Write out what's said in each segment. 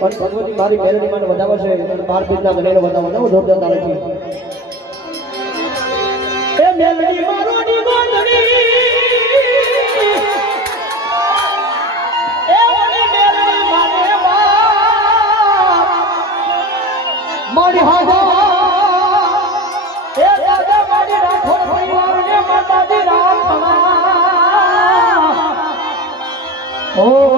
પણ ભગવતી મારી મેલડી મને વધાવે છે બાર પીતના ગણેને વધાવે. છે હું જોરદાર તાલે છે. એ મેલડી મારો મારી હાજર એ દાદા મારી રાઠોડ પરિવાર ને માતાજી રામ ઓ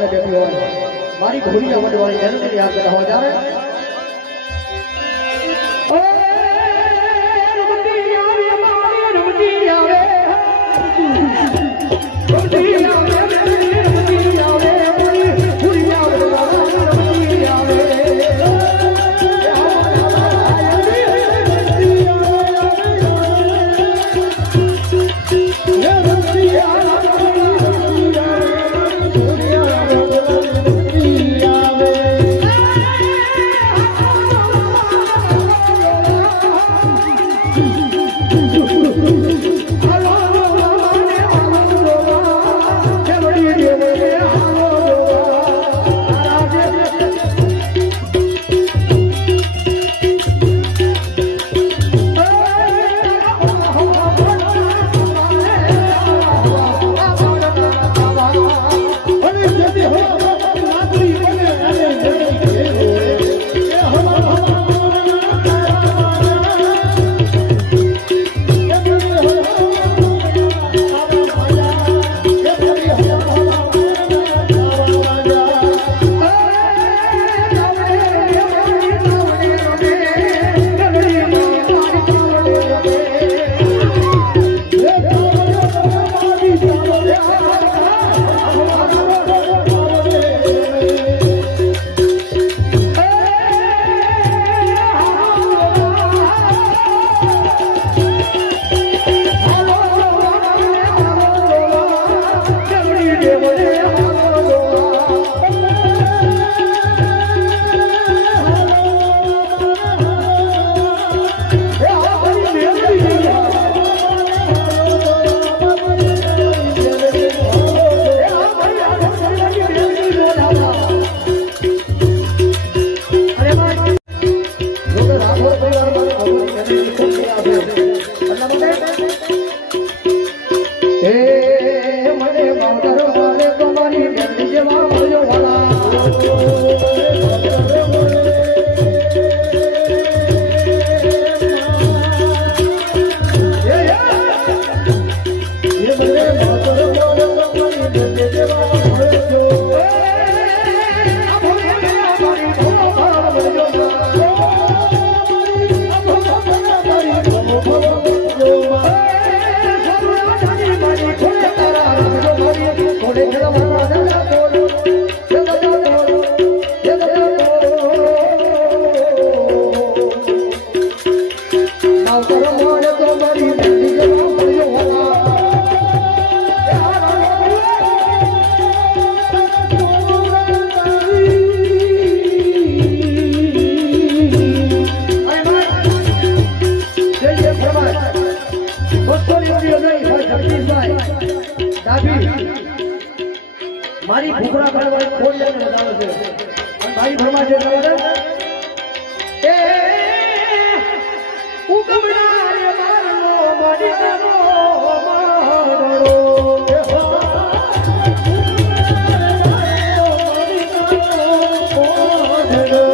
એટલે બેઠી હોય. મારી ઘોડી આવડવાળી જરૂર યાદ કરા હોય ત્યારે thinking. Amén. મારી ભૂખરા કરવા ફોન લઈને બતાવે છે. ભાઈ ભરમા છે બરાબર એ ઉગમડા રે મારનો બડી Hello.